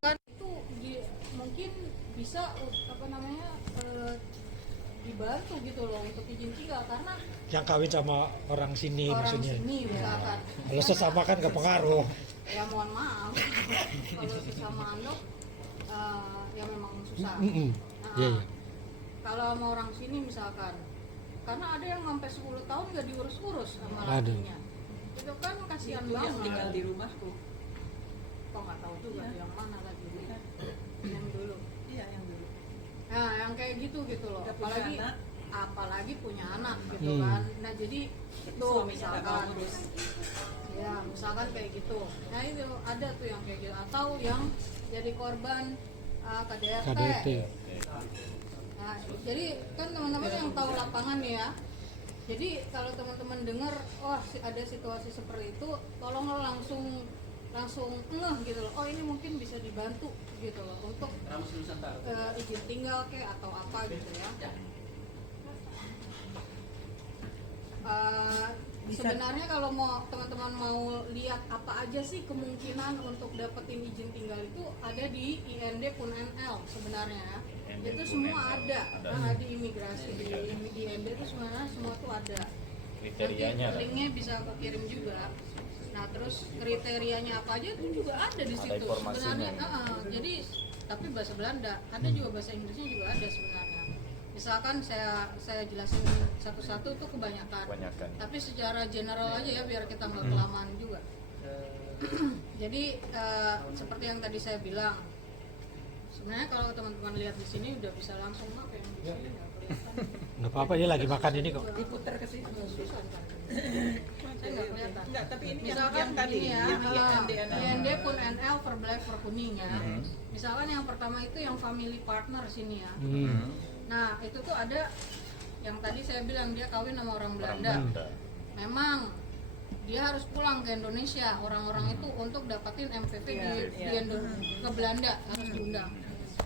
kan itu mungkin bisa dibantu gitu loh untuk izin tinggal karena yang kawin sama orang sini maksudnya. Orang sini misalkan. Kalau sesama kan gak pengaruh. Ya mohon maaf kalau sesama andok ya memang susah. Iya. Kalau sama orang sini misalkan, karena ada yang sampai 10 tahun nggak diurus-urus sama Aduh. lakinya, itu kan kasihan Itu banget. yang tinggal di rumahku. Kok nggak tahu juga Iya. yang mana lagi yang dulu. Iya, yang dulu. Nah yang kayak gitu loh. Udah punya anak. Apalagi punya anak gitu Hmm. kan. Nah jadi itu Suaminya nggak mau misalkan, ngurus. ya misalkan kayak gitu. Nah itu ada tuh yang kayak gitu atau yang jadi korban KDRT. KDRT. Nah, jadi kan teman-teman yang tahu lapangan ya. Jadi kalau teman-teman dengar, wah ada situasi seperti itu, tolong langsung ngeh gitu loh. Oh ini mungkin bisa dibantu gitu loh untuk izin tinggal kayak atau apa gitu ya. Sebenarnya kalau mau teman-teman mau lihat apa aja sih kemungkinan untuk dapetin izin tinggal itu ada di IND PUN-NL sebenarnya. Itu semua ada. Nah, di imigrasi di IND itu sebenarnya semua tuh ada. Kriterianya Nanti linknya bisa aku kirim juga. Nah terus kriterianya apa aja itu juga ada di situ informasinya. sebenarnya. Jadi tapi bahasa Belanda ada juga, bahasa Inggrisnya juga ada sebenarnya. Misalkan saya jelasin satu-satu tuh kebanyakan. Tapi secara general aja ya biar kita nggak kelamaan juga. Jadi seperti yang tadi saya bilang, sebenarnya kalau teman-teman lihat di sini udah bisa langsung apa yang di sini nggak kelihatan. Nggak apa-apa, dia lagi makan ini kok. Diputar ke situ. Susah kan? Saya nggak kelihatan. Enggak, tapi ini Misalkan yang tadi ini ya, yang IND pun NL per black per kuning ya. Misalkan yang pertama itu yang family partner sini ya. Nah itu tuh ada yang tadi saya bilang dia kawin sama orang Belanda. Memang dia harus pulang ke Indonesia orang-orang itu untuk dapatin MPV ke Belanda harus diundang.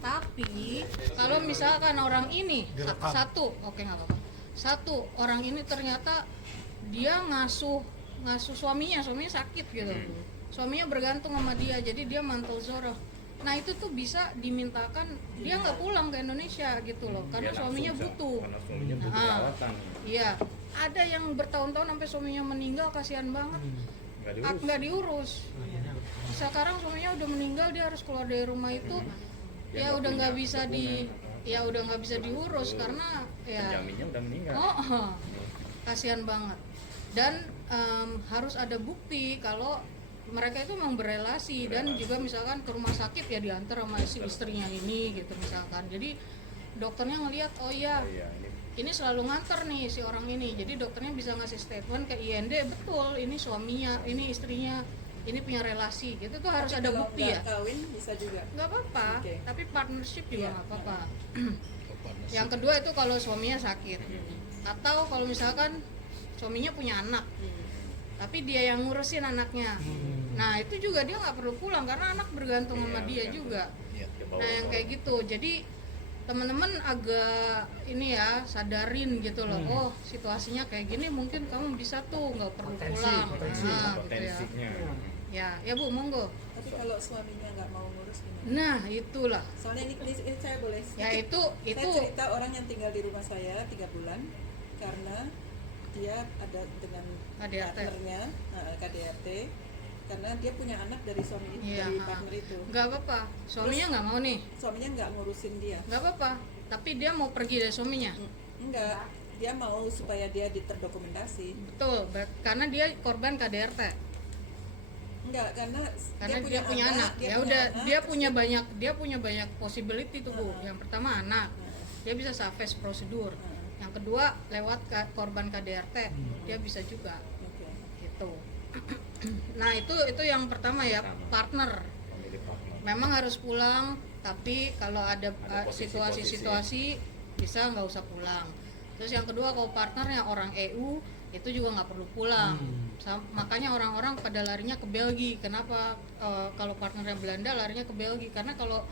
Tapi kalau misalkan orang ini satu satu orang ini ternyata dia ngasuh suaminya sakit gitu, suaminya bergantung sama dia, jadi dia mantul zoroh. Nah itu tuh bisa dimintakan dia nggak pulang ke Indonesia gitu loh, karena suaminya butuh. Iya, ada yang bertahun-tahun sampai suaminya meninggal, kasihan banget, nggak diurus. Sekarang suaminya udah meninggal, dia harus keluar dari rumah itu, ya udah nggak bisa diurus karena ya penjaminnya udah meninggal. Kasihan banget. Dan harus ada bukti kalau mereka itu memang berelasi dan juga misalkan ke rumah sakit ya diantar sama si istrinya ini gitu misalkan. Jadi dokternya ngelihat oh iya ini selalu nganter nih si orang ini. Jadi dokternya bisa ngasih statement ke IND, betul ini suaminya, ini istrinya, ini punya relasi gitu tuh harus ada bukti ya. Kawin bisa juga. Nggak apa-apa, tapi partnership juga nggak apa-apa. Yang kedua itu kalau suaminya sakit atau kalau misalkan suaminya punya anak tapi dia yang ngurusin anaknya. Nah itu juga dia nggak perlu pulang karena anak bergantung sama dia juga. Nah yang kayak gitu, jadi teman-teman agak ini ya sadarin gitu loh. Oh situasinya kayak gini mungkin kamu bisa tuh nggak perlu pulang. Nah gitu ya. Ya Bu monggo. Tapi kalau suaminya nggak mau ngurus gimana? Nah itulah. Soalnya ini saya boleh. Ya itu. Saya cerita orang yang tinggal di rumah saya 3 bulan karena dia ada dengan partnernya KDRT karena dia punya anak dari suami dari partner itu. Nggak apa-apa, suaminya nggak mau nih. Suaminya nggak ngurusin dia. Nggak apa-apa, tapi dia mau pergi dari suaminya. Enggak, dia mau supaya dia terdokumentasi. Betul, karena dia korban KDRT. Enggak, karena dia punya anak. Ya udah, dia punya banyak possibility tuh Bu. Yang pertama anak, dia bisa savage prosedur. Yang kedua lewat korban KDRT dia bisa juga gitu. Nah itu yang pertama ya, partner memang harus pulang, tapi kalau ada situasi bisa nggak usah pulang. Terus yang kedua kalau partnernya orang EU itu juga nggak perlu pulang. Makanya orang-orang pada larinya ke Belgia. Kenapa kalau partnernya Belanda larinya ke Belgia? Karena kalau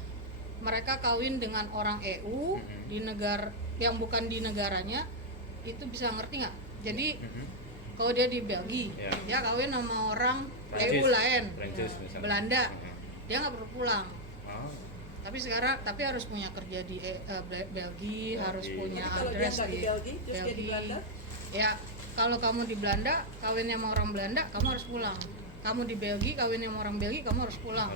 mereka kawin dengan orang EU di negara yang bukan di negaranya itu bisa ngerti nggak? Jadi kalau dia di Belgia, dia kawin sama orang EU lain, Belanda, dia nggak perlu pulang. Tapi sekarang harus punya kerja di Belgia, harus punya Tapi kalau dia address nggak di Belgia, terus dia di Belanda? Ya, kalau kamu di Belanda, kawinnya sama orang Belanda, kamu harus pulang. Kamu di Belgia, kawinnya sama orang Belgia, kamu harus pulang.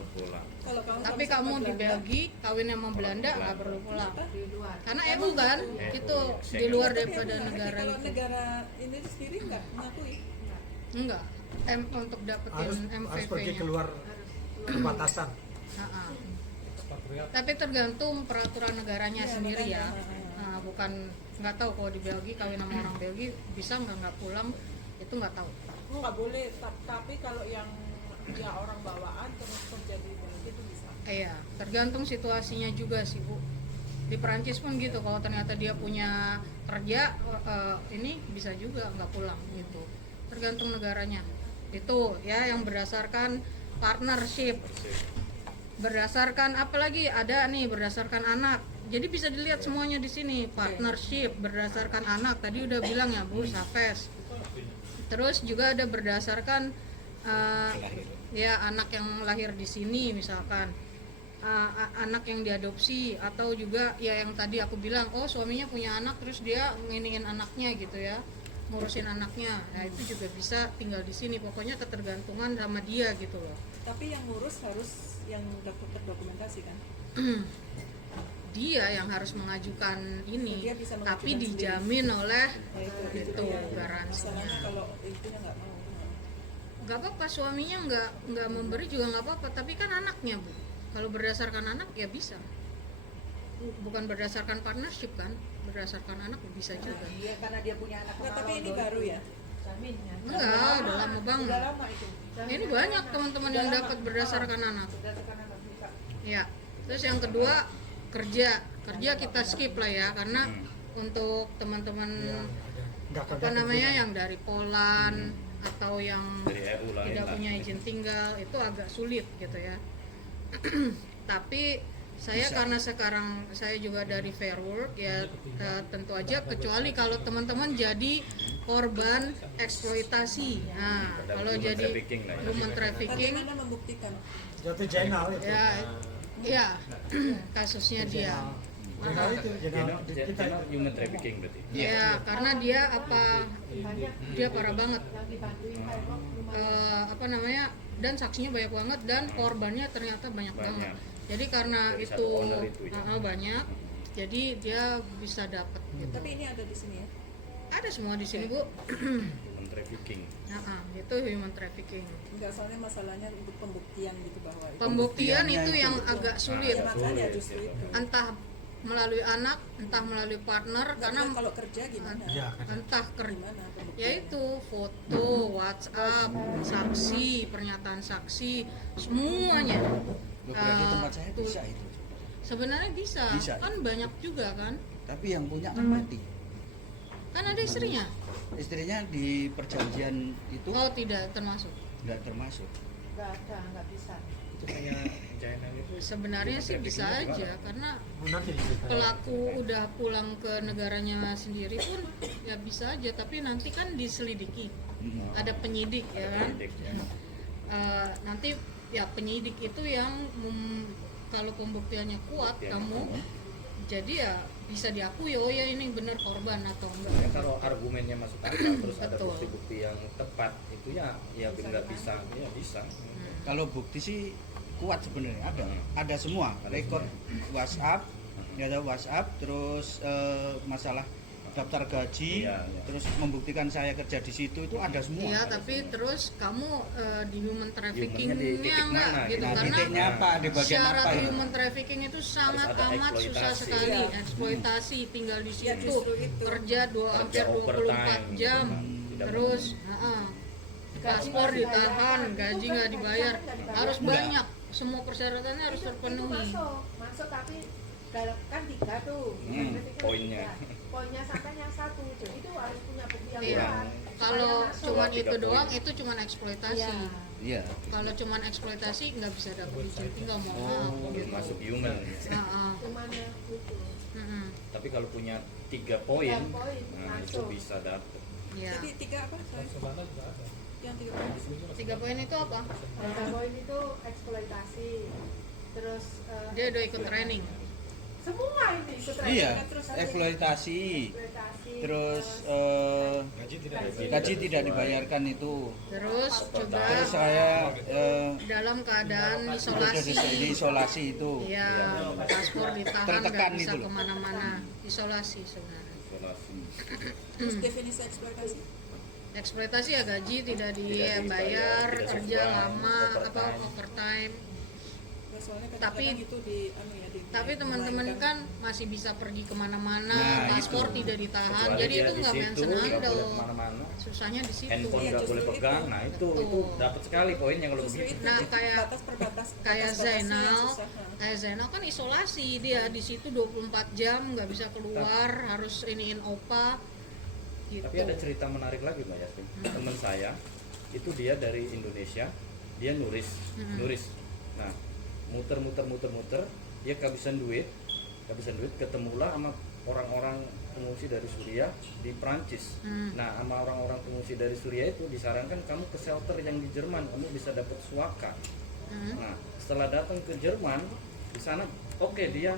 Kalau Tapi sama kamu di Belanda, Belgia, kawinnya sama Belanda, nggak perlu pulang. Di luar. Karena EU kan, itu di luar daripada tapi negara kalau itu. negara ini sendiri nggak mengakui. Enggak. Untuk dapetin harus pergi MVV-nya. keluar perbatasan. Tapi tergantung peraturan negaranya Iya, sendiri makanya. ya. Bukan nggak tahu kalau di Belgia kawin sama orang Belgia bisa nggak pulang, itu nggak tahu. Nggak boleh, tapi kalau yang ya orang bawaan terus kerja di Belgia itu bisa. Iya, tergantung situasinya juga sih Bu. Di Perancis pun gitu, kalau ternyata dia punya kerja ini bisa juga nggak pulang gitu. Tergantung negaranya. Itu ya yang berdasarkan partnership. Berdasarkan apalagi ada nih berdasarkan anak. Jadi bisa dilihat semuanya di sini, partnership berdasarkan anak. Tadi udah bilang ya Bu, Safes. Terus juga ada berdasarkan ya anak yang lahir di sini misalkan. Anak yang diadopsi atau juga ya yang tadi aku bilang, oh suaminya punya anak terus dia nginiin anaknya gitu ya, ngurusin anaknya. Nah itu juga bisa tinggal di sini. Pokoknya ketergantungan sama dia gitu loh. Tapi yang ngurus harus yang terdokumentasi kan? Dia yang harus mengajukan ini, Dia bisa mengajukan tapi sendiri. dijamin oleh Nah, itu dia. garansinya. Masalahnya kalau ibunya nggak mau. Nggak apa-apa, suaminya nggak memberi juga nggak apa-apa, tapi kan anaknya Bu. Kalau berdasarkan anak ya bisa. Bukan berdasarkan partnership kan, berdasarkan anak bisa juga. Iya, karena dia punya anak. Nah, tapi ini baru ya? Jaminnya. Enggak, udah lama banget. Udah lama itu. Ini banyak teman-teman yang dapat berdasarkan anak. Berdasarkan anak juga. Ya. Terus yang kedua kerja kita skip lah ya, karena untuk teman-teman Nggak apa kerja namanya yang dari Poland atau yang Dari EU lain tidak lah. punya izin tinggal itu agak sulit gitu ya. Tapi saya karena sekarang saya juga dari Fair Work ya, tentu aja kecuali kalau teman-teman jadi korban eksploitasi. Nah, Ada kalau human jadi trafficking lah ya. human trafficking Bagaimana membuktikan? jatuh jenal itu. ya kasusnya dia. Jenal itu jenal kita Human trafficking berarti. Ya, karena dia dia parah banget. Yang dibantuin Fair Work Apa namanya? Dan saksinya banyak banget dan korbannya ternyata banyak banget. Jadi karena Dari itu, satu owner itu ya. banyak, jadi dia bisa dapat gitu. Tapi ini ada di sini ya? Ada semua di sini Bu. Human trafficking. Itu human trafficking. Enggak, soalnya masalahnya untuk pembuktian gitu bahwa itu. Pembuktian itu yang agak sulit. Ya, makanya justru itu. Entah melalui anak, entah melalui partner, karena Kalau kerja gimana? Iya, kan. entah kerja. Gimana pembuktian? Yaitu foto, WhatsApp, saksi, pernyataan saksi, semuanya. Loh, berarti tempat saya tuh. bisa itu. Sebenarnya bisa, Bisa. kan banyak juga kan. Tapi yang punya kan mati. Kan ada istrinya. Istrinya di perjanjian itu Oh tidak termasuk. nggak termasuk. nggak ada, nggak bisa. Itu kayak China itu. Sebenarnya sih bisa aja karena nanti diceritain. pelaku udah pulang ke negaranya sendiri pun ya bisa aja, tapi nanti kan diselidiki. Ada penyidik ya kan. Penyidik, ya. Nanti ya penyidik itu yang kalau pembuktiannya kuat kamu jadi ya bisa diakui oh ya ini benar korban atau enggak. Ya, kalau argumennya masuk akal terus ada Betul. bukti-bukti yang tepat itu ya benar bisa ya bisa. Kalau bukti sih kuat sebenarnya ada semua Ada rekor semua. WhatsApp, ada WhatsApp, terus masalah daftar gaji, Iya, iya. terus membuktikan saya kerja di situ itu ada semua. Iya, tapi terus kamu di human Humannya traffickingnya di titik enggak mana, gitu Nah, karena titiknya apa di bagian syarat apa ya? human trafficking itu sangat ada amat susah eksploitasi. sekali. Iya. Eksploitasi, tinggal di Ya, situ, justru itu. kerja hampir 24 overtime, jam, tidak terus paspor ditahan, gaji nggak dibayar, harus banyak, semua persyaratannya harus Itu terpenuhi. masuk tapi kan 3 tuh. Berarti kan poinnya. 3. Poinnya sampai yang 1. Jadi itu harus punya bukti yang Iya. kuat. Kalau Supaya cuman masuk. itu 3 doang poin. itu cuman eksploitasi. Iya. Iya. Kalau cuman eksploitasi nggak bisa dapat izin tinggal mohon maaf. Belum masuk human. Cuman yang itu. Mm-mm. Tapi kalau punya 3 poin, 3 poin, nah itu masuk. bisa dapet. Ya. Jadi 3 apa? Sorry. Yang 3 poin. 3 poin itu apa? 3 poin itu eksploitasi. Terus terus Dia udah ikut training. semua ini ikut Iya, Terus eksploitasi. eksploitasi, Terus gaji tidak dibayarkan itu. Terus juga Terus saya dalam keadaan sudah isolasi. diisolasi itu. Iya, paspor ditahan, Tertekan nggak bisa itu loh. kemana-mana. Isolasi sebenarnya. Isolasi. terus definisi eksploitasi. Eksploitasi ya gaji tidak dibayar, tidak kerja sesuai, lama, overtime. overtime. Ya, soalnya Tapi- kadang-kadang itu Tapi teman-teman kan masih bisa pergi kemana-mana, Nah, paspor itu. tidak ditahan, Kecuali jadi dia itu di nggak situ, mention nggak boleh handle. kemana-mana. Susahnya di situ. Handphone Iya, nggak justru boleh pegang, itu. nah itu Betul. dapat sekali poinnya kalau justru begitu. itu Nah, itu kayak- batas-batas Kayak Zainal, susah. kayak Zainal kan isolasi, dia di situ 24 jam nggak bisa keluar, harus iniin opa. Gitu. Tapi ada cerita menarik lagi Mbak Yasmin. Teman saya itu dia dari Indonesia, dia nuris. Nah, muter, dia kehabisan duit, ketemulah sama orang-orang pengungsi dari Suriah di Prancis. Nah, sama orang-orang pengungsi dari Suriah itu disarankan kamu ke shelter yang di Jerman, kamu bisa dapat suaka. Nah, setelah datang ke Jerman, di sana oke, dia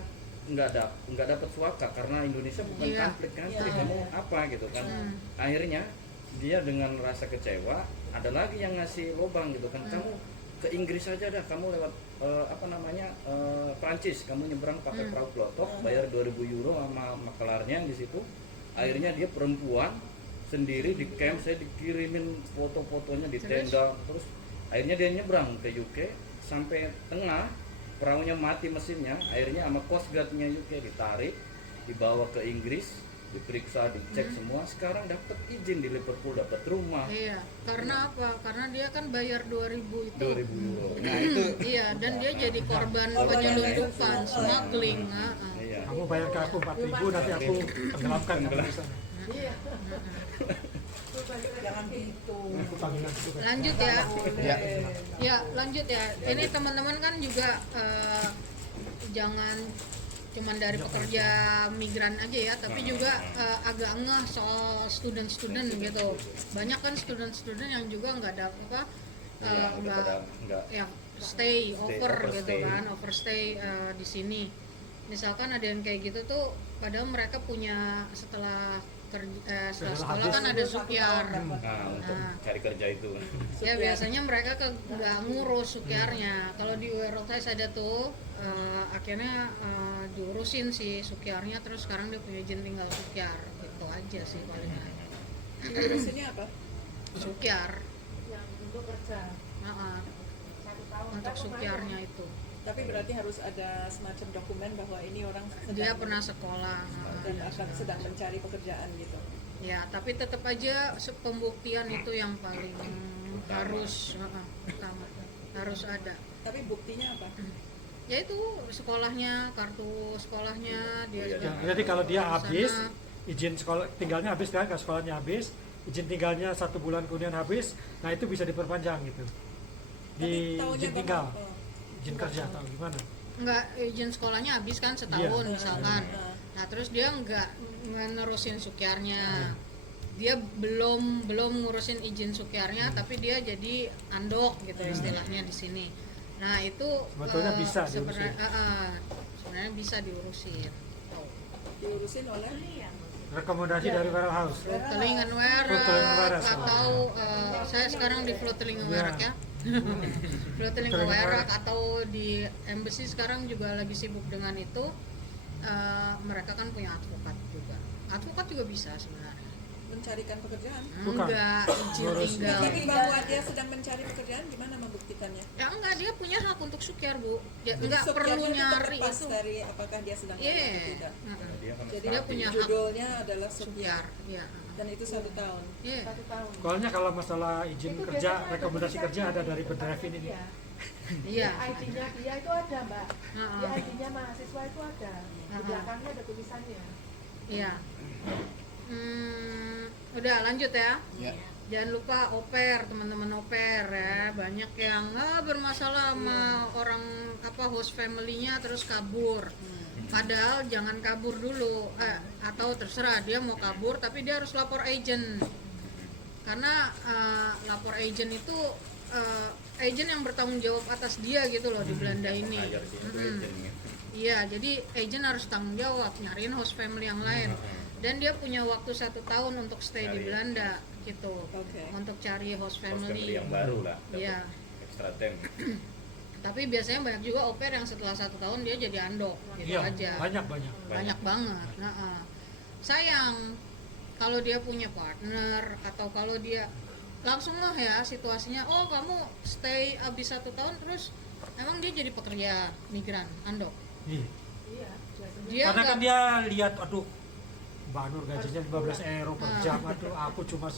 nggak dapat suaka karena Indonesia bukan Iya. konflik kan, jadi kamu apa gitu kan. Akhirnya dia dengan rasa kecewa, ada lagi yang ngasih lobang gitu kan, kamu ke Inggris aja dah, kamu lewat Prancis, kamu nyebrang pakai perahu klotok, bayar 2.000 euro sama makelarnya di situ. Akhirnya dia perempuan sendiri di camp, saya dikirimin foto-fotonya di tenda, terus akhirnya dia nyebrang ke UK sampai tengah, perahunya mati mesinnya, akhirnya sama Coast Guard-nya UK ditarik, dibawa ke Inggris, diperiksa, dicek semua, sekarang dapat izin di Liverpool, dapat rumah. Iya, karena apa? Karena dia kan bayar 2.000 itu. 2.000 euro. Nah, itu Iya, dan dia jadi korban penyelundupan, smuggling. Iya. Kamu bayar ke aku 4.000, nanti aku tenggelamkan kamu di sana. iya jangan gitu. Aku panggilan itu kan. Lanjut ya. ya. Ya, lanjut ya. Ini teman-teman kan juga jangan cuman dari pekerja migran aja ya, tapi juga agak ngeh soal student gitu. Banyak kan student yang juga nggak ada apa, Iya, udah pada nggak ya stay over gitu overstay. kan, overstay di sini. Misalkan ada yang kayak gitu tuh, padahal mereka punya setelah sekolah habis. kan ada sukyar. Nah, untuk cari kerja itu. Ya biasanya mereka nggak ngurus sukyarnya. Kalau di Worldwise ada tuh akhirnya diurusin si sukyarnya, terus sekarang dia punya izin tinggal sukyar. Gitu aja sih paling. Diurusinnya apa? Sukyar. Yang untuk kerja Nah, 1 tahun untuk kan sukyarnya itu. Tapi berarti harus ada semacam dokumen bahwa ini orang Dia pernah sekolah. dan akan sedang mencari pekerjaan gitu. Ya, tapi tetap aja pembuktian itu yang paling harus utama. Harus ada. Tapi buktinya apa? Ya itu sekolahnya, kartu sekolahnya dia sudah Jadi kalau dia di habis, sana. izin sekolah tinggalnya habis kan, kalau sekolahnya habis, izin tinggalnya 1 bulan kemudian habis, nah itu bisa diperpanjang gitu. Di taunya izin kamu- tinggal, oh. izin kerja atau gimana? Nggak, izin sekolahnya habis kan setahun Iya. misalkan. Nah terus dia nggak nerusin sukyarnya, dia belum ngurusin izin sukyarnya, tapi dia jadi andok gitu istilahnya di sini. Nah itu Sebetulnya bisa sebenarnya diurusin. sebenarnya bisa diurusin. Diurusin oleh Rekomendasi dari warehouse. Flotelingan Flotelingan Werak Werak. atau saya sekarang di Flotelingan Werak ya. Flotelingan Werak atau di embassy sekarang juga lagi sibuk dengan itu. Mereka kan punya advokat juga. Advokat juga bisa sebenarnya. mencarikan pekerjaan. Bukan. Enggak, izin Ngurus. tinggal. Tapi bahwa dia sedang mencari pekerjaan gimana membuktikannya? Ya enggak, dia punya hak untuk sukyar, Bu. Ya Jadi enggak perlu sukyarnya itu nyari terlepas itu. dari apakah dia sedang Iya. kerja atau tidak. Dia kan Jadi Dia punya hak judulnya adalah sukyar sukyar. Iya. dan itu 1 tahun. Iya. 1 tahun. Soalnya kalau masalah izin Itu kerja, biasanya ada rekomendasi tulisannya kerja ada dari di Berdrevin ini. Iya. Iya. ID-nya dia itu ada, Mbak. Heeh. Di ID-nya mahasiswa itu ada. Di belakangnya ada tulisannya. Iya. Udah lanjut ya. Ya. Jangan lupa oper, teman-teman oper ya. Banyak yang bermasalah sama orang host family-nya terus kabur. Padahal jangan kabur dulu, atau terserah dia mau kabur tapi dia harus lapor agent. Karena lapor agent itu agent yang bertanggung jawab atas dia gitu loh di Belanda ini. Hire sih, itu agentnya. Iya, jadi agent harus tanggung jawab nyariin host family yang lain. Dan dia punya waktu 1 tahun untuk stay di Belanda gitu, untuk cari host Host family family. yang baru lah, dapat Iya. extra time. Tapi biasanya banyak juga au pair yang setelah 1 tahun dia jadi andok gitu Iya, aja. banyak. Banyak banget. Nah, sayang kalau dia punya partner atau kalau dia langsung lah ya situasinya, oh kamu stay abis 1 tahun terus emang dia jadi pekerja migran andok. Iya. Dia Karena kan nggak- dia lihat, aduh, Mbak Nur gajinya 15 euro per jam, aduh aku cuma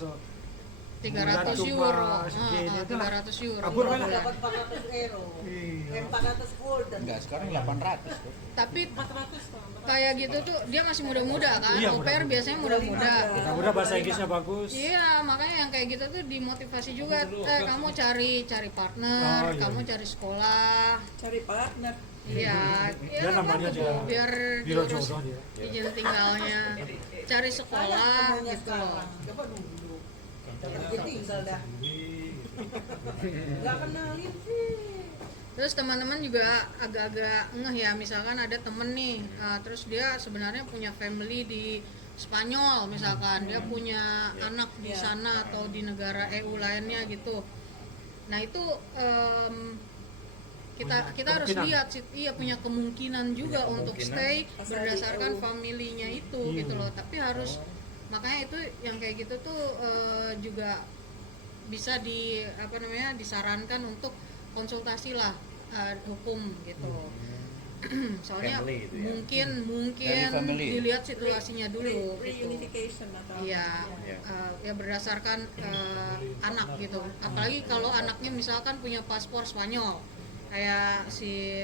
300 cuma euro, segini, itu lah. 300 euro. Kabur kan? Iya. Dapat 400 euro. Iya. 400 gulden. Enggak, sekarang 800 tuh. Tapi 400 kalau kayak gitu tuh dia masih muda-muda kan, Iya, au pair muda-muda. biasanya muda-muda. Mudah-mudahan bahasa Inggrisnya bagus. Iya, makanya yang kayak gitu tuh dimotivasi juga. Kamu cari partner, Oh, iya. kamu cari sekolah. cari partner. Iya, Dia namanya gitu, dia biar biro diurus jodoh dia. izin tinggalnya, cari sekolah Semuanya gitu loh. sekarang. Coba dulu. Dia tinggal dah. Gak kenalin sih. Terus teman-teman juga agak-agak ngeh ya, misalkan ada temen nih, terus dia sebenarnya punya family di Spanyol misalkan, dia punya anak di sana atau di negara EU lainnya gitu. Nah itu kita harus kemungkinan. lihat sih, iya punya kemungkinan juga Punya untuk kemungkinan. stay Asal di berdasarkan EU. family-nya itu Iya. gitu loh. Tapi harus makanya itu yang kayak gitu tuh juga bisa disarankan untuk konsultasi lah hukum gitu. Soalnya Family gitu ya. mungkin Dari family. dilihat situasinya dulu gitu. Reunification atau Iya, Iya. ya berdasarkan anak gitu. Apalagi kalau anaknya misalkan punya paspor Spanyol, kayak si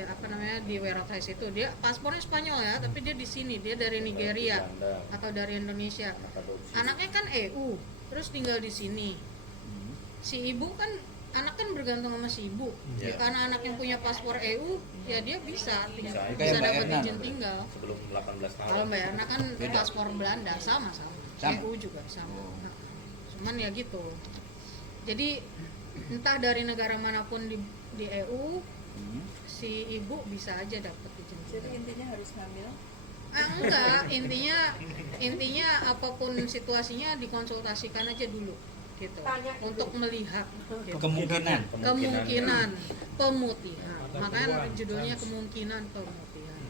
di Werotais itu dia paspornya Spanyol ya, tapi dia di sini, dia dari Nigeria Belanda. atau dari Indonesia. Adopsi. Anaknya kan EU, terus tinggal di sini. Si ibu kan anak kan bergantung sama si ibu. Iya. Karena anak yang punya paspor EU, ya dia bisa Bisa. bisa Kayak Mbak dapat Erna. izin tinggal. Sebelum 18 tahun. Kalau Mbak Erna kan paspor Belanda sama. Sama? EU juga sama. Nah, cuman ya gitu. Jadi entah dari negara manapun di EU, si ibu bisa aja dapat izin jadi tinggal. intinya harus hamil. Enggak, intinya apapun situasinya dikonsultasikan aja dulu gitu. Untuk melihat gitu. Kemungkinan. Kemungkinan pemutihan. Makanya judulnya kemungkinan pemutihan.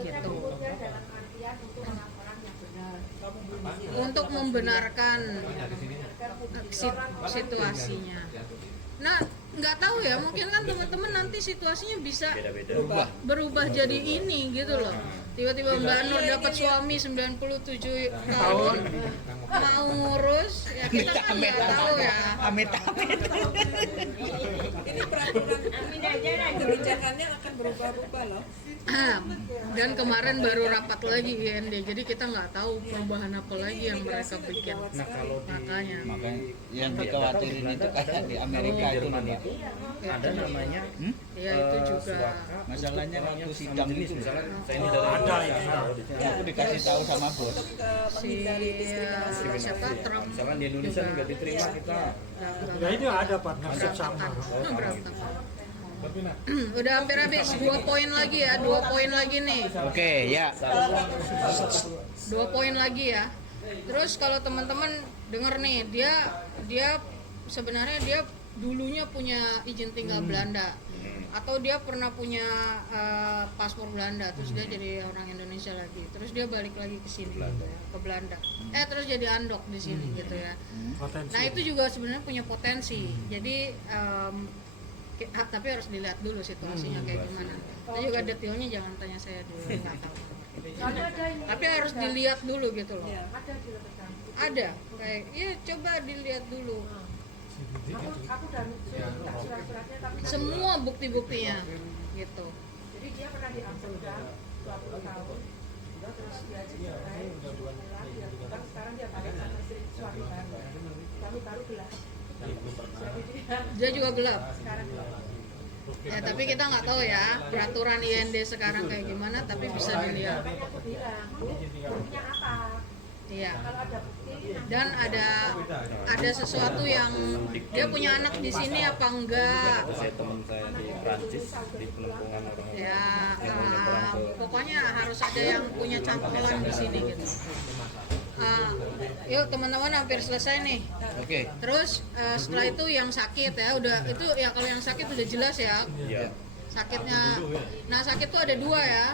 Gitu. Untuk membenarkan situasinya. Nah, nggak tahu ya, mungkin kan teman-teman nanti situasinya bisa Beda-beda. berubah jadi ini gitu loh. Tiba-tiba Mbak Nur dapat suami 97 tahun mau ngurus, ya kita kan nggak tahu ya. Amit amit. Ini peraturan kebijakannya akan berubah-ubah loh. Dan kemarin baru rapat lagi IND, jadi kita nggak tahu perubahan apa lagi yang mereka bikin. Nah kalau di Makanya. Makanya yang dikhawatirin itu kayak di Amerika itu Jerman Mbak. itu ada namanya Ya itu juga. suaka Masalahnya untuk waktu orang sidang sama jenis. itu. Misalnya saya ini dari Ada, Indonesia, ya. di sini. Aku dikasih tahu sama bos. Untuk Si menghindari diskriminasi. siapa Trump Misalkan di Indonesia juga nggak diterima kita Ya ini ada partnership sama. berantakan. Udah hampir habis, 2 poin lagi ya, 2 poin lagi nih. Oke, ya. 2 poin lagi ya. Terus kalau teman-teman denger nih, dia sebenarnya dia dulunya punya izin tinggal Belanda atau dia pernah punya paspor Belanda, terus dia jadi orang Indonesia lagi, terus dia balik lagi ke sini ke Belanda, terus jadi andok di sini gitu ya. Potensi. Nah itu juga sebenarnya punya potensi. Jadi tapi harus dilihat dulu situasinya kayak gimana. Itu juga detailnya jangan tanya saya dulu, nggak tahu. Tapi harus dilihat dulu gitu loh. Ya. Ada kayak ya coba dilihat dulu Aku udah minta surat-suratnya tapi semua bukti-buktinya gitu. jadi dia pernah di Amsterdam 20 tahun terus dia cerai pulang dia pulang sekarang dia balik sama istri suami baru suami baru gelap jadi Dia juga gelap. sekarang gelap. Ya tapi kita nggak tahu ya peraturan IND sekarang kayak gimana, tapi bisa dilihat. Makanya aku bilang bu buktinya apa Iya. Kalau ada bukti Dan ada sesuatu yang dia punya anak di sini apa enggak? Saya teman saya di Prancis di penampungan orang Ya, yang mau nyebrang ke pokoknya harus ada yang punya cangkulan di sini gitu. Yuk teman-teman hampir selesai nih. Oke. Terus setelah itu yang sakit ya udah itu ya kalau yang sakit udah jelas ya ya sakitnya. Nah sakit tuh ada dua ya.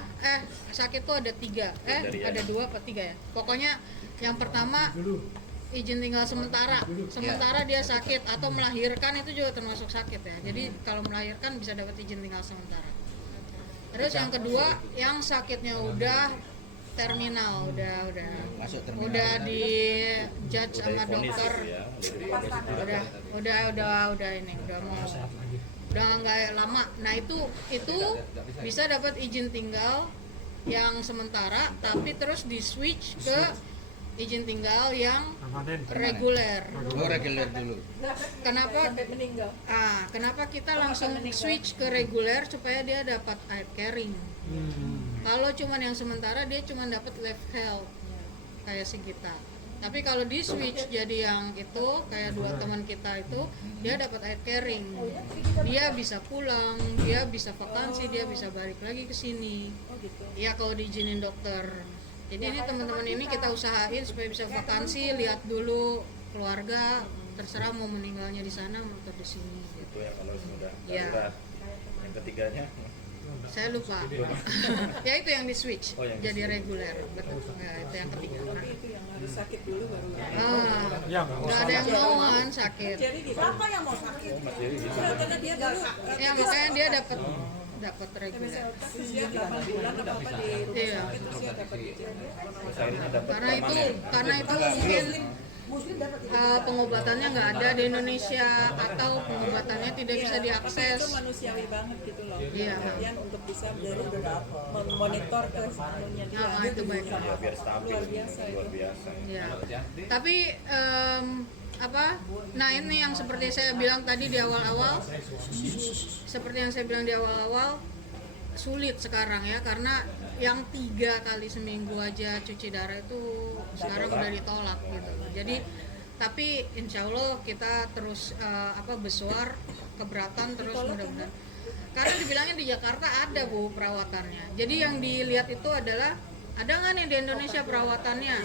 Sakit tuh ada tiga. Ada dua apa tiga ya? Pokoknya yang pertama izin tinggal sementara. Sementara dia sakit atau melahirkan itu juga termasuk sakit ya. Jadi kalau melahirkan bisa dapat izin tinggal sementara. Terus yang kedua yang sakitnya udah terminal, udah Masuk terminal. udah di judge sama vonis dokter, gitu ya, udah ini udah mau udah nggak lama. Nah itu bisa dapat izin tinggal yang sementara tapi terus di switch ke izin tinggal yang reguler. Oh, reguler dulu. Kenapa? Sampai meninggal. Kenapa kita langsung switch ke reguler supaya dia dapat air carrying. Kalau cuman yang sementara dia cuman dapat life health kayak si kita. Tapi kalau di switch jadi yang itu kayak dua teman kita itu dia dapat air carrying. Dia bisa pulang, dia bisa vakansi, dia bisa balik lagi ke sini. Oh gitu. Iya kalau diizinin dokter. Jadi ini teman-teman ini kita usahain supaya bisa vakansi, lihat dulu keluarga, terserah mau meninggalnya di sana atau di sini. itu ya kalau sudah Ya. darurat. Yang ketiganya Saya lupa. Ya itu yang di switch Oh, yang di jadi switch. reguler. Betul. Ya, itu yang ketiga. Tapi itu yang harus sakit dulu baru. Ya, nggak Nggak ada yang mau kan sakit. Jadi gitu. Siapa yang mau sakit? Mas Jerry gitu. Karena dia dulu Ya makanya dia dapat reguler. terus dia 8 bulan apa di rumah Iya. sakit terus dia dapat izin. Terus akhirnya dapat Karena itu permanen. mungkin Muslim dapat pengobatannya nggak ada di Indonesia atau pengobatannya tidak bisa Tapi diakses. itu manusiawi banget gitu loh. Iya. Kemudian untuk bisa memonitor ke semuanya dia. Itu baik. Ya, biar stabil. Luar biasa itu. Luar biasa. Ya. Tapi nah ini yang seperti saya bilang tadi di awal-awal, sulit sekarang ya karena yang 3 kali seminggu aja cuci darah itu sekarang udah ditolak gitu. Jadi tapi insya Allah kita terus bersuar keberatan terus mudah-mudahan. Karena dibilangnya di Jakarta ada Bu perawatannya. Jadi yang dilihat itu adalah ada nggak nih di Indonesia perawatannya.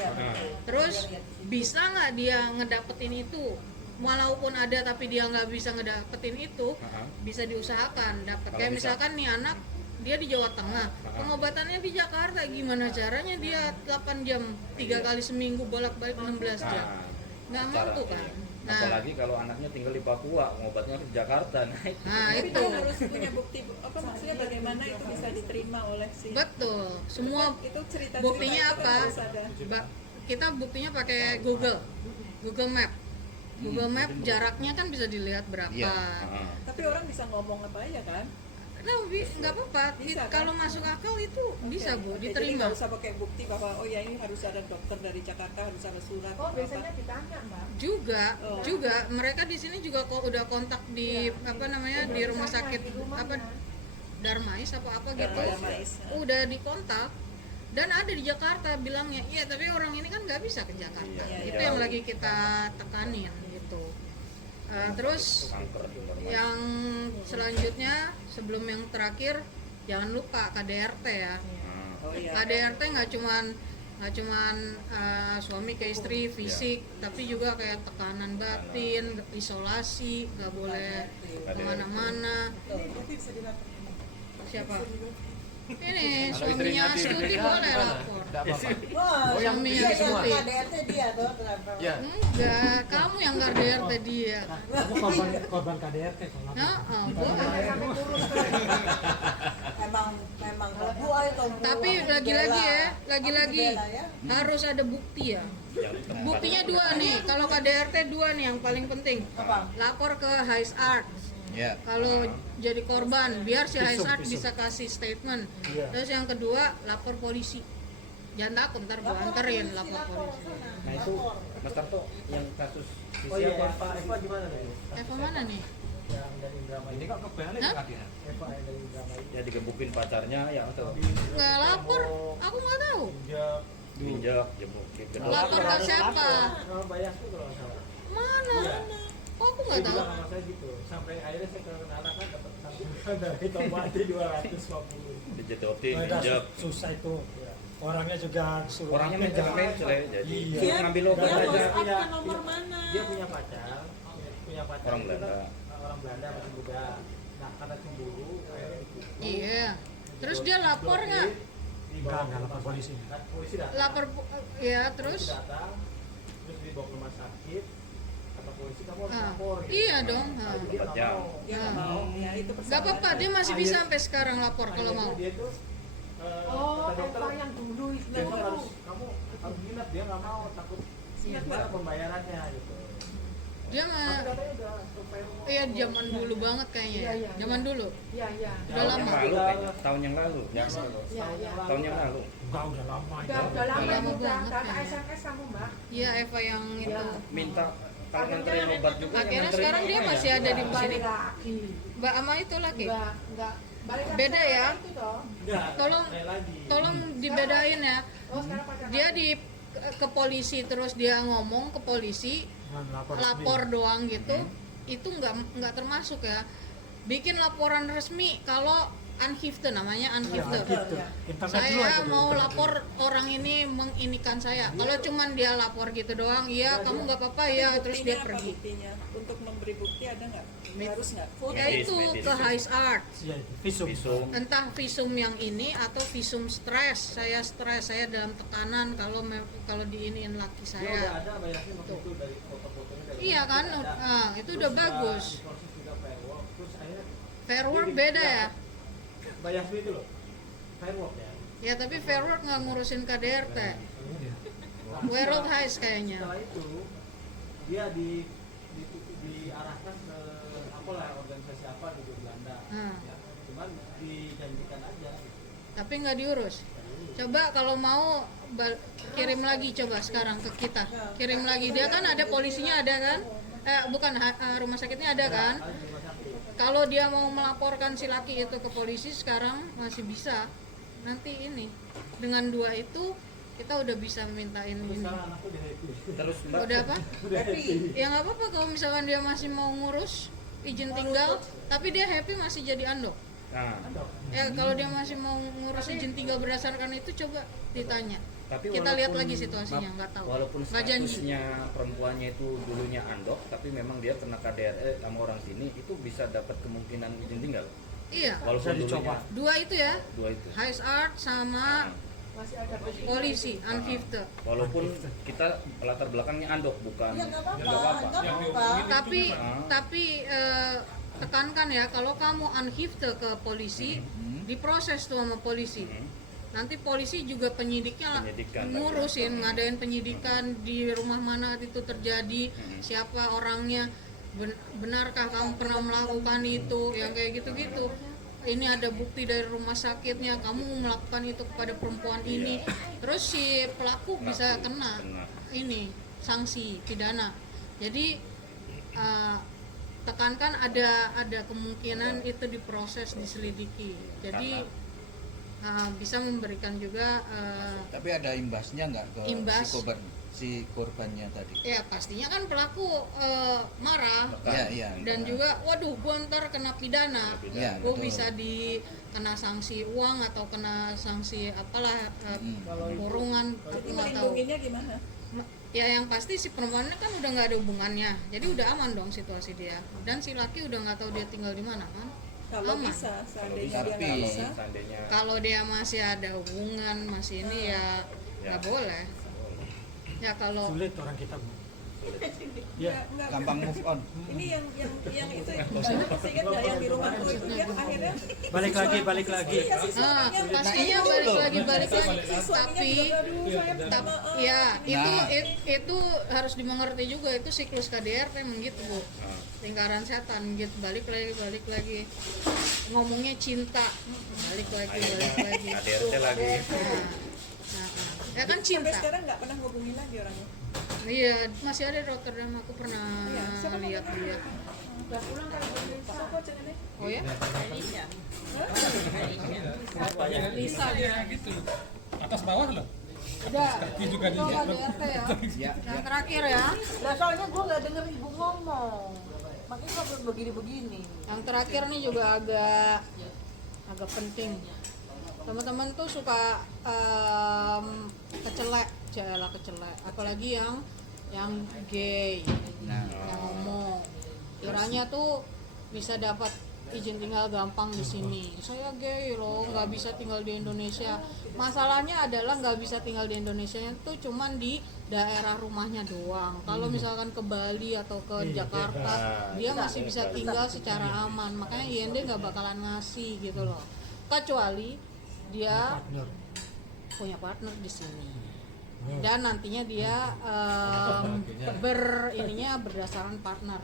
Terus bisa nggak dia ngedapetin itu? Walaupun ada tapi dia nggak bisa ngedapetin itu, bisa diusahakan dapat. Kayak misalkan nih anak dia di Jawa Tengah, pengobatannya di Jakarta, gimana caranya dia 8 jam 3 kali seminggu bolak-balik 16 jam, nggak mampu kan. Nah, apalagi kalau anaknya tinggal di Papua, ngobatnya ke Jakarta. Tapi itu dia harus punya bukti maksudnya bagaimana itu bisa diterima oleh si. betul. Semua Itu cerita buktinya itu kan apa? harus ada. Kita buktinya pakai Google Map. Google Map jaraknya kan bisa dilihat berapa. Iya. Tapi orang bisa ngomong apa aja kan? Nah, nggak apa-apa. Bisa, kan? Kalau masuk akal itu bisa Bu, Oke, jadi diterima. nggak usah pakai bukti bahwa oh ya ini harus ada dokter dari Jakarta, harus ada surat. Oh biasanya ditanya Mbak. Juga mereka di sini juga kok udah kontak di di rumah sakit Darmais apa gitu. Darmais. Udah dikontak dan ada di Jakarta bilangnya iya tapi orang ini kan nggak bisa ke Jakarta. Iya, Itu iya. yang lagi kita tekanin gitu. Terus Kanker informasi. yang selanjutnya sebelum yang terakhir jangan lupa KDRT ya. Oh iya. KDRT nggak cuman suami ke istri fisik, tapi juga kayak tekanan batin, isolasi, nggak boleh kemana-mana. Siapa? Ini suaminya Astuti boleh lapor. Wah, Suaminya dia yang Astuti. KDRT dia tuh kenapa? Ya. Enggak, kamu yang KDRT dia. Kamu korban KDRT kalau Boleh. Memang kamu itu. Tapi lagi-lagi harus ada bukti ya. Buktinya 2 nih. Kalau KDRT 2 nih yang paling penting. Lapor ke Hais Art. Ya. Kalau jadi korban biar si Hais Art bisa kasih statement. Terus yang kedua lapor polisi. Jangan takut ntar gua anterin lapor polisi. Nah itu Mas Tarto yang kasus si Oh iya, siapa? Eva gimana nih? Eva mana nih? Yang dari Indramayu. Ini kok kebalik Hah? dia? Eva yang dari Indramayu. Ya digebukin pacarnya ya atau Nggak lapor, aku nggak tahu. Dia injak jemur gitu. Lapor ke siapa? Kalau bayar tuh kalau nggak salah. Mana? Iya. Kok aku Dia nggak tahu? bilang sama saya gitu. Sampai akhirnya saya ke anak kan dapat santunan dari Tomati 250. Dijedotin, Udah injak. susah itu. Orangnya juga suruh Orangnya mencela-mencela ya, jadi Iya. suruh ngambil obat Dia aja. WhatsApp ke nomor mana? Dia punya pacar Orang itu Belanda. kan orang Belanda masih muda. Nah karena cemburu akhirnya dipukul. Iya. Terus dia lapor nggak? Enggak lapor polisi. Kan polisi datang. Lapor, ya terus? Polisi datang, terus dibawa ke rumah sakit. Kata polisi kamu harus Ah, lapor. Gitu. iya dong. Nah, Ah. dia nggak Jam. mau. Dia nggak mau. Ya itu Gak apa-apa, dia masih bisa sampai sekarang lapor kalau Akhirnya mau. Dia tuh Oh, kata dokter, Eva yang dulu itu. besok kamu harus nginep, dia nggak mau, takut gimana pembayarannya gitu. Dia Tapi mah, katanya udah sampai rumah. iya zaman dulu banget kayaknya. Iya, iya. Zaman dulu. Iya, iya. Udah lama. Tahun yang lalu. Iya, iya. Tahun yang lalu. Enggak, udah lama itu. Udah lama Lama udah banget nggak ada kayaknya. SMS kamu, Mbak. Iya Eva yang itu. Minta kalau nganterin obat juga yang Akhirnya nganterin sekarang dia apa ya? masih ada di sini. Balik lagi. Mbak Ama itu lagi. Enggak. Balik lagi Beda sama ya? Itu toh. Enggak, Tolong, naik lagi. tolong dibedain ya. Oh, sekarang pacar Dia kamu. di ke polisi terus dia ngomong ke polisi lapor doang gitu. Itu nggak termasuk ya. Bikin laporan resmi kalau unhifte namanya unhifte. Saya mau lapor orang ini menginikan saya. Kalau cuman dia lapor gitu doang, iya kamu nggak apa-apa ya, terus dia Buktinya apa pergi. buktinya? Untuk memberi bukti ada nggak? Harus nggak? Ya itu Medis. ke High Art. Iya, visum. Visum. Entah visum yang ini atau visum stres. Saya stres, saya dalam tekanan kalau diiniin laki Dia udah saya. ada bayarnya waktu itu dari foto-fotonya dari Iya kan? ada. Nah, itu Terus udah bagus. diproses juga firewall, terus akhirnya Fair work beda ya. bayar itu loh. Firewall ya. Ya tapi fair work nggak ngurusin KDRT. Iya. World Heist kayaknya. Setelah itu dia diarahkan ke apalah organisasi apa di Belanda. Hmm. Ya, cuman dijanjikan aja. Tapi nggak diurus. Coba kalau mau kirim lagi coba sekarang ke kita. Kirim lagi, dia kan ada polisinya ada kan? Bukan rumah sakitnya ada kan? Kalau dia mau melaporkan si laki itu ke polisi sekarang masih bisa. Nanti ini dengan 2 itu kita udah bisa mintain ini. Sekarang anakku udah happy. Terus Mbak, Udah apa? Udah happy. Ya nggak apa-apa kalau misalkan dia masih mau ngurus izin tinggal, tapi dia happy masih jadi andok. nah, Ya kalau dia masih mau ngurus izin tinggal berdasarkan itu coba ditanya. tapi Kita lihat walaupun- lagi situasinya, nggak tahu. Walaupun Nggak janji. statusnya perempuannya itu dulunya andok, tapi memang dia kena KDRT sama orang sini, itu bisa dapat kemungkinan izin tinggal. Iya. Walaupun Bisa dicoba. dulunya 2 itu ya. 2 itu. High Art sama Masih ada polisi, unfifte. Walaupun kita latar belakangnya andok, bukan Ya nggak apa-apa, nggak apa-apa. nggak apa-apa. Tapi tekankan ya kalau kamu unhifte ke polisi, diproses tuh sama polisi. Nanti polisi juga penyidiknya Penyidikan ngurusin, ngadain penyidikan di rumah mana itu terjadi, siapa orangnya, benarkah kamu pernah melakukan itu, yang kayak gitu-gitu. Ini ada bukti dari rumah sakitnya, kamu melakukan itu kepada perempuan ini, terus si pelaku bisa kena ini sanksi pidana. Jadi tekankan ada kemungkinan itu diproses, diselidiki. Jadi bisa memberikan juga Tapi ada imbasnya nggak ke Imbas. si korbannya tadi? ya pastinya kan pelaku marah Iya, iya. dan juga waduh gua ntar kena pidana, Iya, gua betul. bisa kena sanksi uang atau kena sanksi apalah kurungan, Jadi aku nggak tahu. melindunginya gimana? Ya yang pasti si perempuannya kan udah nggak ada hubungannya, jadi udah aman dong situasi dia, dan si laki udah nggak tahu dia tinggal di mana kan. Kalau Aman. bisa, seandainya dia Tapi- nggak bisa, seandainya Kalau dia masih ada hubungan, masih ini ya nggak boleh. Ya kalau Sulit orang kita, Bu. Iya. nggak. Gampang move on. Ini yang itu masih ingat nggak yang di rumahku itu dia akhirnya Balik lagi. Iya, si Ah, suaminya pastinya itu balik loh. lagi. si suaminya Tapi juga aduh saya minta Tap- maaf. ya Nah. itu harus dimengerti juga, itu siklus KDRT emang gitu Bu, lingkaran setan gitu, balik lagi ngomongnya cinta, balik lagi KDRT lagi. nah, ya kan Sampai cinta. sekarang nggak pernah ngubungin lagi orangnya. Iya masih ada di Rotterdam, aku pernah Iya, siapa lihat namanya? dia. udah pulang kan Indonesia. Siapa jenenge? Oh ya, Lisa dia gitu. Atas bawah loh. Udah, itu KDRT ya. Yang terakhir ya. Nah soalnya gue nggak denger ibu ngomong, makanya gue begini-begini. Yang terakhir nih juga agak penting. Teman-teman tuh suka kecelek, apalagi yang gay, yang ngomong. Kiranya tuh bisa dapat izin tinggal gampang di sini. Saya gay loh, nggak bisa tinggal di Indonesia. Masalahnya adalah nggak bisa tinggal di Indonesia itu cuman di daerah rumahnya doang. Kalau misalkan ke Bali atau ke Jakarta, dia masih bisa tinggal secara aman. Makanya IND nggak bakalan ngasih gitu loh. Kecuali dia punya partner di sini. Dan nantinya dia berdasarkan partner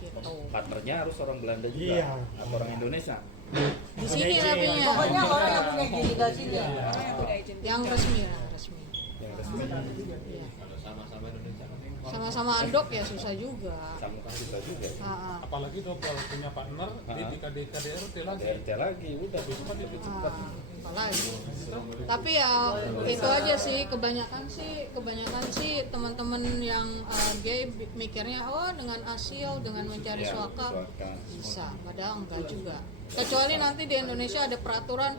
gitu. Partnernya harus orang Belanda juga Iya. atau orang Indonesia. Di sini tapi Pokoknya orang yang punya izin tinggal sini. Orang yang punya izin. yang resmi. Yang resmi Iya. Sama-sama andok ya susah juga. sama kan kita juga. Apalagi tuh kalau punya partner di KDRT lagi. DRT lagi udah cepat lebih cepat. Apalagi. Tapi ya itu aja sih kebanyakan sih teman-teman yang gay mikirnya dengan asil, dengan mencari Iya, suaka suaka. bisa, padahal enggak juga. Kecuali nanti di Indonesia ada peraturan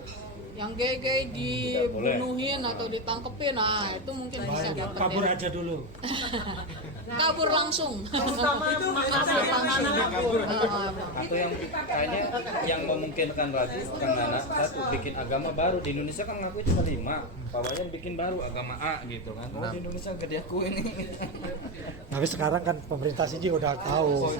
yang gay dibunuhin atau ditangkepin, nah itu mungkin bisa dapat Kabur deh. aja dulu. Kabur langsung. Terutama Atau yang kayaknya yang memungkinkan lagi Kang Nana, satu bikin agama baru di Indonesia kan ngaku cuma 5, Pak Wayan bikin baru agama A gitu kan. Oh di Indonesia gak diakuin nih. Tapi sekarang kan pemerintah sini udah tahu.